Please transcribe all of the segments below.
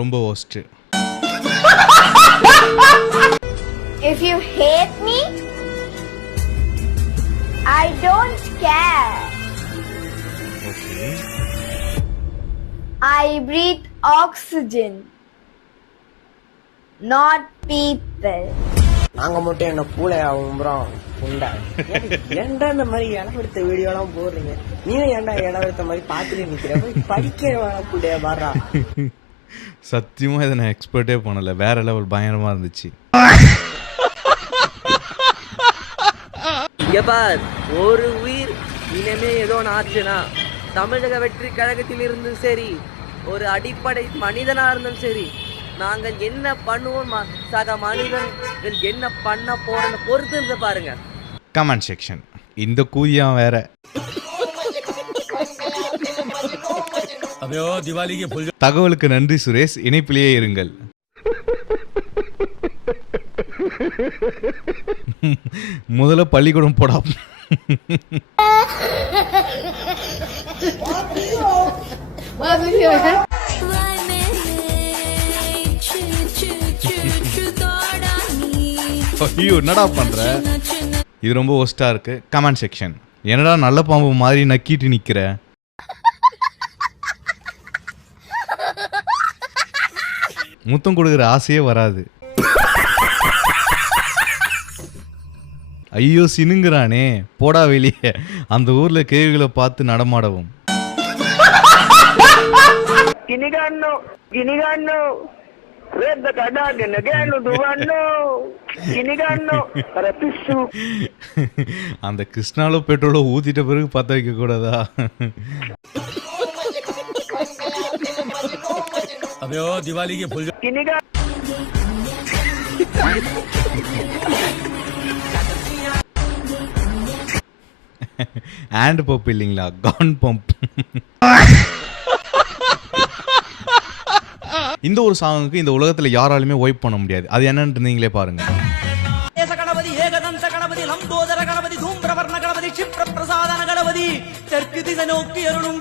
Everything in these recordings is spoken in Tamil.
ரொம்ப worst. If you hate me, I don't care. Okay. I breathe oxygen, not people. நாங்க மட்டும் என்ன பூளையாகும் ப்ரோ உண்டா ஏன்டா இந்த மாதிரி இடவெடுத்த வீடியோ எல்லாம் போடுறீங்க? நீயும் ஏன்டா இடவெடுத்த மாதிரி பாத்துட்டு நிக்கிற? போய் படிக்க கூட வர்றா. சத்தியமா இதை நான் எக்ஸ்பெக்டே பண்ணல. வேற லெவல் பயங்கரமா இருந்துச்சு. இங்க பார், ஒரு உயிர் இனிமே ஏதோ ஆச்சுன்னா தமிழக வெற்றி கழகத்தில் இருந்தும் சரி, ஒரு அடிப்படை மனிதனா இருந்தும் சரி, நாங்கள் என்ன பண்ணுவோம், சக மனிதர்கள் என்ன பண்ண போறோம்னு பொறுத்து இருந்து பாருங்க. Comment section. இந்த கூதியா வேற. தகவலுக்கு நன்றி சுரேஷ். இணைப்பிலேயே இருங்கள். முதல்ல பள்ளிக்கூடம் போடா. ஐயோ என்னடா பண்ற? இது ரொம்ப ஒஸ்டா இருக்கு. Comment section. என்னடா நல்ல பாம்பு மாதிரி நக்கிட்டு நிக்கிற? முத்தம் கொடுக்குற ஆசையே வராது. ஐயோ சினுங்கிறானே, போடா வெளியே. அந்த ஊர்ல கேள்விகளை பார்த்து நடமாடவும். அந்த கிருஷ்ணாலோ பெட்ரோலோ ஊத்திட்ட பிறகு பத்த வைக்க கூடாதா? ஹேண்ட் பம்ப் இல்லைங்களா, கான் பம்ப். இந்த ஒரு சாங்குக்கு இந்த உலகத்துல யாராலுமே வைப் பண்ண முடியாது. அது என்னன்னு நீங்களே பாருங்க. கணபதி ஏகதந்த கணபதி லம்போதர கணபதி தூம்பிரவர்ண கணபதி க்ஷிப்ர பிரசாதன கணபதி தெற்கு திசை நோக்கி அருளும்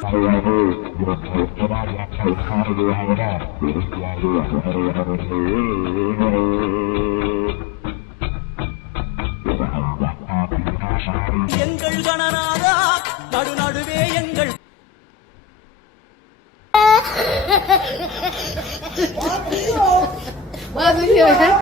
எங்கள் கணநாதா நடுநடுவே எங்கள்